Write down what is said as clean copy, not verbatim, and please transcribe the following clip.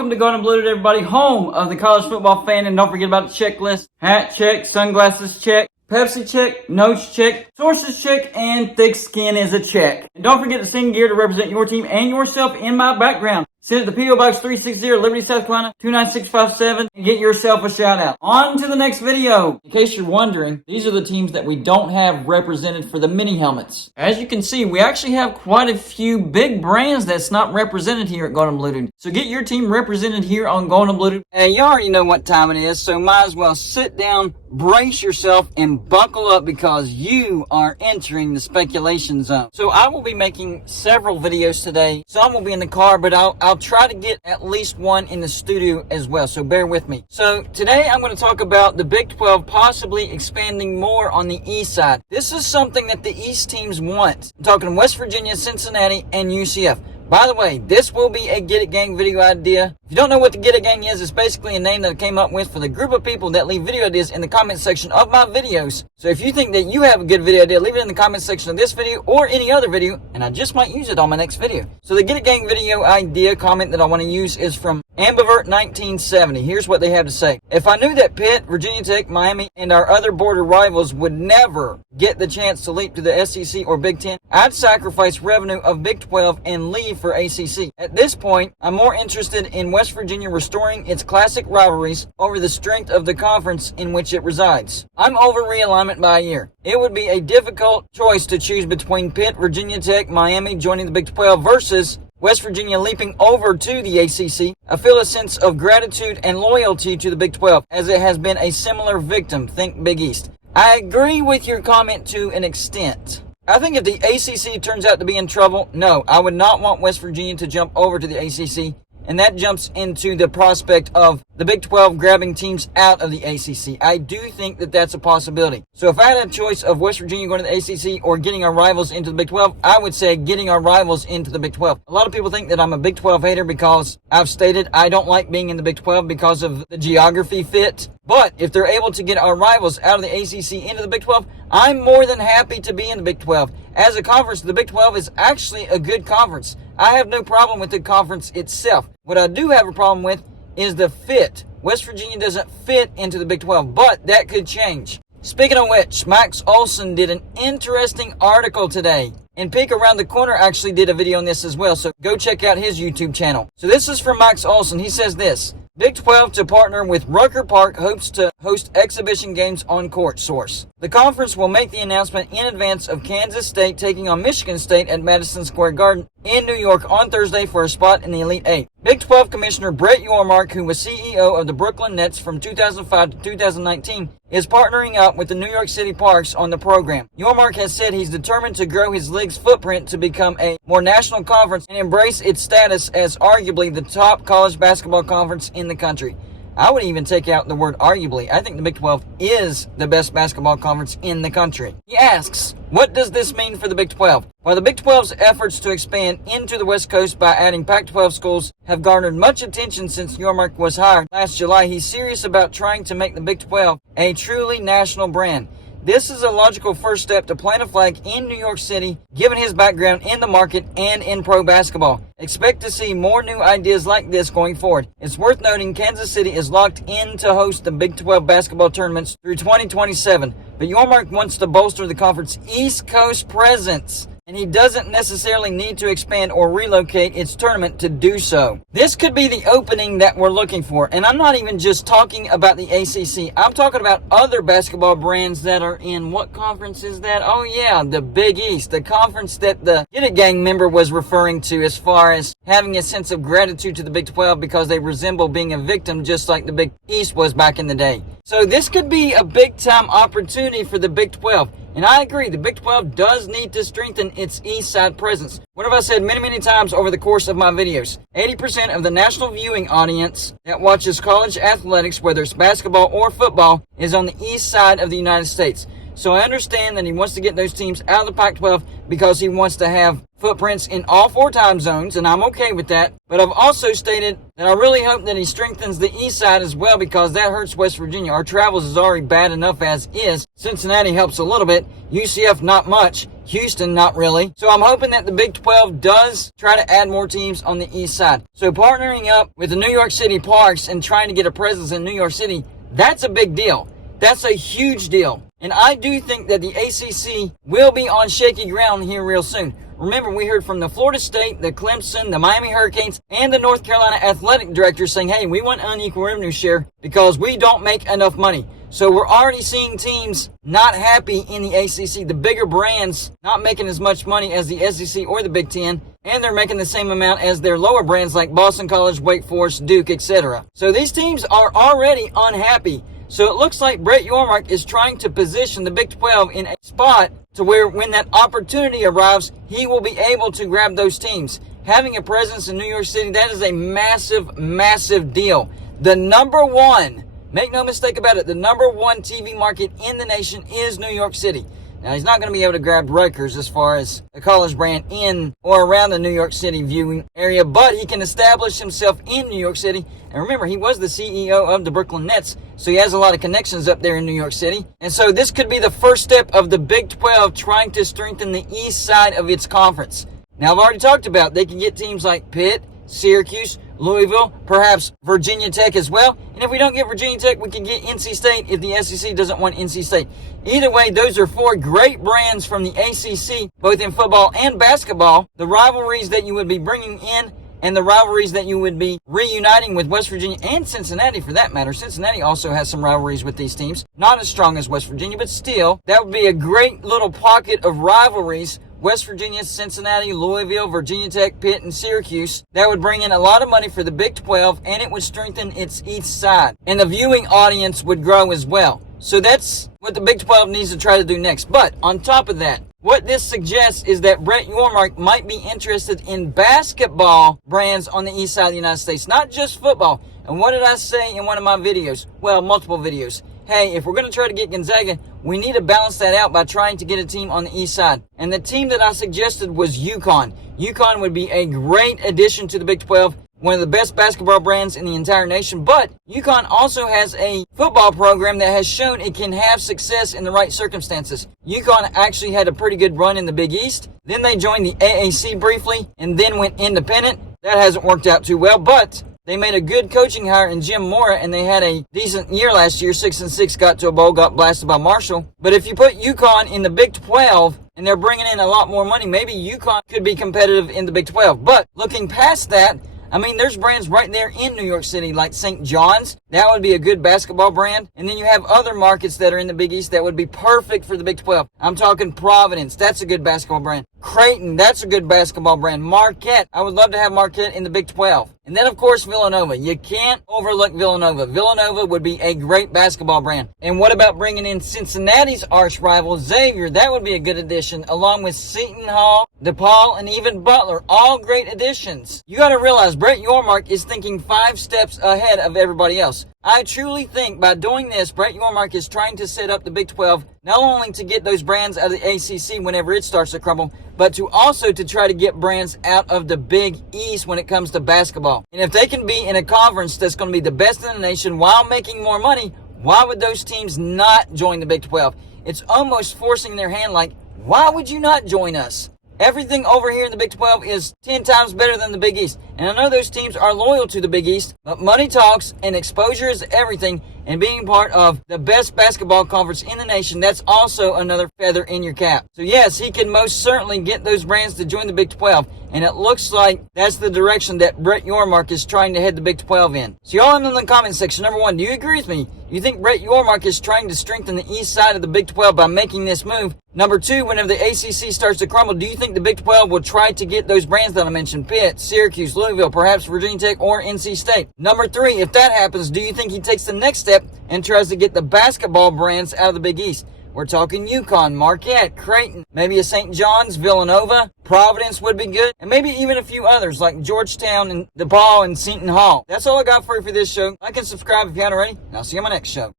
Welcome to Golden and Blue, everybody, home of the college football fan. And don't forget about the checklist. Hat check, sunglasses check, Pepsi check, notes check, sources check, and thick skin is a check. And don't forget to sing gear to represent your team and yourself in my background. Send it to P.O. Box 360, Liberty, South Carolina, 29657, and get yourself a shout out. On to the next video. In case you're wondering, these are the teams that we don't have represented for the mini helmets. As you can see, we actually have quite a few big brands that's not represented here at Golden Blue. So get your team represented here on Golden Blue. Hey, you already know what time it is, so might as well sit down, brace yourself, and buckle up because you are entering the speculation zone. So I will be making several videos today. Some will be in the car, but I'll try to get at least one in the studio as well, so bear with me. So today I'm going to talk about the Big 12 possibly expanding more on the east side. This is something that the east teams want. I'm talking West Virginia, Cincinnati, and UCF. By the way, this will be a Get It Gang video idea. If you don't know what the Get It Gang is, it's basically a name that I came up with for the group of people that leave video ideas in the comment section of my videos. So if you think that you have a good video idea, leave it in the comment section of this video or any other video, and I just might use it on my next video. So the Get It Gang video idea comment that I want to use is from Ambivert 1970. Here's what they have to say. If I knew that Pitt, Virginia Tech, Miami, and our other border rivals would never get the chance to leap to the SEC or Big Ten, I'd sacrifice revenue of Big 12 and leave for ACC. At this point, I'm more interested in West Virginia restoring its classic rivalries over the strength of the conference in which it resides. I'm over realignment by a year. It would be a difficult choice to choose between Pitt, Virginia Tech, Miami joining the Big 12 versus West Virginia leaping over to the ACC. I feel a sense of gratitude and loyalty to the Big 12 as it has been a similar victim. Think Big East. I agree with your comment to an extent. I think if the ACC turns out to be in trouble, no, I would not want West Virginia to jump over to the ACC. And that jumps into the prospect of the Big 12 grabbing teams out of the ACC. I do think that that's a possibility. So if I had a choice of West Virginia going to the ACC or getting our rivals into the Big 12, I would say getting our rivals into the Big 12. A lot of people think that I'm a Big 12 hater because I've stated I don't like being in the Big 12 because of the geography fit. But if they're able to get our rivals out of the ACC into the Big 12, I'm more than happy to be in the Big 12. As a conference, the Big 12 is actually a good conference. I have no problem with the conference itself. What I do have a problem with is the fit. West Virginia doesn't fit into the Big 12, but that could change. Speaking of which, Max Olson did an interesting article today. And Peek Around the Corner actually did a video on this as well, so go check out his YouTube channel. So this is from Max Olson. He says this: Big 12 to partner with Rucker Park hopes to host exhibition games on court. Source: the conference will make the announcement in advance of Kansas State taking on Michigan State at Madison Square Garden in New York on Thursday for a spot in the Elite Eight. Big 12 Commissioner Brett Yormark, who was CEO of the Brooklyn Nets from 2005 to 2019, is partnering up with the New York City Parks on the program. Yormark has said he's determined to grow his league's footprint to become a more national conference and embrace its status as arguably the top college basketball conference in the country. I would even take out the word arguably. I think the Big 12 is the best basketball conference in the country. He asks, what does this mean for the Big 12? While the Big 12's efforts to expand into the West Coast by adding Pac-12 schools have garnered much attention since Yormark was hired last July, he's serious about trying to make the Big 12 a truly national brand. This is a logical first step to plant a flag in New York City, given his background in the market and in pro basketball. Expect to see more new ideas like this going forward. It's worth noting Kansas City is locked in to host the Big 12 basketball tournaments through 2027, but Yormark wants to bolster the conference's East Coast presence, and he doesn't necessarily need to expand or relocate its tournament to do so. This could be the opening that we're looking for, and I'm not even just talking about the ACC. I'm talking about other basketball brands that are in, what conference is that? Oh yeah, the Big East, the conference that the Get It Gang member was referring to as far as having a sense of gratitude to the Big 12 because they resemble being a victim just like the Big East was back in the day. So this could be a big-time opportunity for the Big 12. And I agree, the Big 12 does need to strengthen its east side presence. What have I said many times over the course of my videos? 80% of the national viewing audience that watches college athletics, whether it's basketball or football, is on the east side of the United States. So I understand that he wants to get those teams out of the Pac-12 because he wants to have footprints in all 4 time zones, and I'm okay with that. But I've also stated that I really hope that he strengthens the east side as well, because that hurts West Virginia. Our travels is already bad enough as is. Cincinnati helps a little bit. UCF not much. Houston not really. So I'm hoping that the Big 12 does try to add more teams on the east side. So partnering up with the New York City Parks and trying to get a presence in New York City, that's a big deal. That's a huge deal. And I do think that the ACC will be on shaky ground here real soon. Remember, we heard from the Florida State, the Clemson, the Miami Hurricanes, and the North Carolina athletic directors saying, hey, we want unequal revenue share because we don't make enough money. So we're already seeing teams not happy in the ACC. The bigger brands not making as much money as the SEC or the Big Ten, and they're making the same amount as their lower brands like Boston College, Wake Forest, Duke, etc. So these teams are already unhappy. So it looks like Brett Yormark is trying to position the Big 12 in a spot to where when that opportunity arrives, he will be able to grab those teams. Having a presence in New York City, that is a massive, massive deal. The number one, make no mistake about it, the number one TV market in the nation is New York City. Now, he's not going to be able to grab Rutgers as far as a college brand in or around the New York City viewing area, but he can establish himself in New York City. And remember, he was the CEO of the Brooklyn Nets, so he has a lot of connections up there in New York City. And so this could be the first step of the Big 12 trying to strengthen the east side of its conference. Now, I've already talked about they can get teams like Pitt, Syracuse, Louisville, perhaps Virginia Tech as well. And if we don't get Virginia Tech, we can get NC State if the SEC doesn't want NC State. Either way, those are 4 great brands from the ACC, both in football and basketball. The rivalries that you would be bringing in and the rivalries that you would be reuniting with West Virginia and Cincinnati for that matter. Cincinnati also has some rivalries with these teams. Not as strong as West Virginia, but still, that would be a great little pocket of rivalries. West Virginia, Cincinnati, Louisville, Virginia Tech, Pitt, and Syracuse. That would bring in a lot of money for the Big 12, and it would strengthen its east side. And the viewing audience would grow as well. So that's what the Big 12 needs to try to do next. But on top of that, what this suggests is that Brett Yormark might be interested in basketball brands on the east side of the United States, not just football. And what did I say in one of my videos? Well, multiple videos. Hey, if we're going to try to get Gonzaga, we need to balance that out by trying to get a team on the east side. And the team that I suggested was UConn. UConn would be a great addition to the Big 12, one of the best basketball brands in the entire nation. But UConn also has a football program that has shown it can have success in the right circumstances. UConn actually had a pretty good run in the Big East. Then they joined the AAC briefly and then went independent. That hasn't worked out too well, but they made a good coaching hire in Jim Mora, and they had a decent year last year. 6-6, got to a bowl, got blasted by Marshall. But if you put UConn in the Big 12, and they're bringing in a lot more money, maybe UConn could be competitive in the Big 12. But looking past that, I mean, there's brands right there in New York City like St. John's. That would be a good basketball brand. And then you have other markets that are in the Big East that would be perfect for the Big 12. I'm talking Providence. That's a good basketball brand. Creighton. That's a good basketball brand. Marquette. I would love to have Marquette in the Big 12. And then, of course, Villanova. You can't overlook Villanova. Villanova would be a great basketball brand. And what about bringing in Cincinnati's arch rival, Xavier? That would be a good addition, along with Seton Hall, DePaul, and even Butler. All great additions. You got to realize Brett Yormark is thinking 5 steps ahead of everybody else. I truly think by doing this, Brett Yormark is trying to set up the Big 12 not only to get those brands out of the ACC whenever it starts to crumble, but to also to try to get brands out of the Big East when it comes to basketball. And if they can be in a conference that's going to be the best in the nation while making more money, why would those teams not join the Big 12? It's almost forcing their hand like, why would you not join us? Everything over here in the Big 12 is 10 times better than the Big East. And I know those teams are loyal to the Big East, but money talks and exposure is everything. And being part of the best basketball conference in the nation, that's also another feather in your cap. So yes, he can most certainly get those brands to join the Big 12. And it looks like that's the direction that Brett Yormark is trying to head the Big 12 in. So y'all in the comment section, number 1, do you agree with me? You think Brett Yormark is trying to strengthen the east side of the Big 12 by making this move? Number 2, whenever the ACC starts to crumble, do you think the Big 12 will try to get those brands that I mentioned, Pitt, Syracuse, Louisville, perhaps Virginia Tech, or NC State? Number 3, if that happens, do you think he takes the next step and tries to get the basketball brands out of the Big East? We're talking UConn, Marquette, Creighton, maybe a St. John's, Villanova, Providence would be good, and maybe even a few others like Georgetown and DePaul and Seton Hall. That's all I got for you for this show. Like and subscribe if you haven't already, and I'll see you on my next show.